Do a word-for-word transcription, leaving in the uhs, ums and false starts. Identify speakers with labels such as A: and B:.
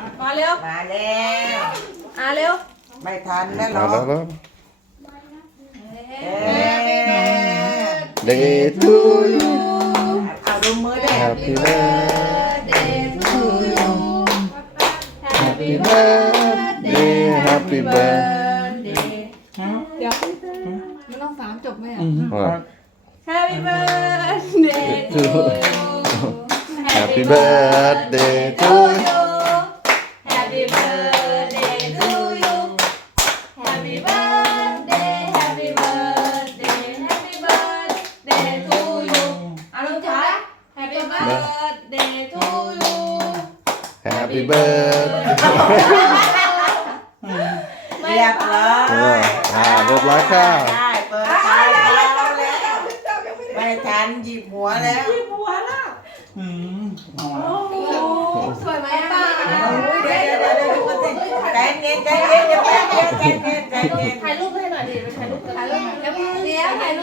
A: มาเร็ว
B: มาแล้ว
A: อ่าเร็ว
B: ไม่ทันแล้วหร
C: มา
B: อ
C: แล้วแล้ว
B: เอ๊ะ
C: Day to you
B: เอาดูมือด้วย
C: Happy birthday to you Happy birthday Happy birthday
A: เดี๋ยวมันต้องสามจบไหมอ่ะ
C: ว่า
A: Happy birthday to you
C: Happy birthday to you
A: Happy birthday to you Happy birthday Happy birthday Happy birthday to you เอาลงท้าย Happy birthday to you
C: Happy birthday
B: เรียบร้อย
C: อ่าเรียบร้อยค่ะ
B: ได้เปิดไฟแล้วไม่ทันหยิบหัวแล้ว
A: สวยไหมป้า
B: เดี๋ยวเดี๋ยวเดี๋ยวใจเย็นใจเย็นใจเย็นใจเย็นใจเย็น
A: ถ่ายรูป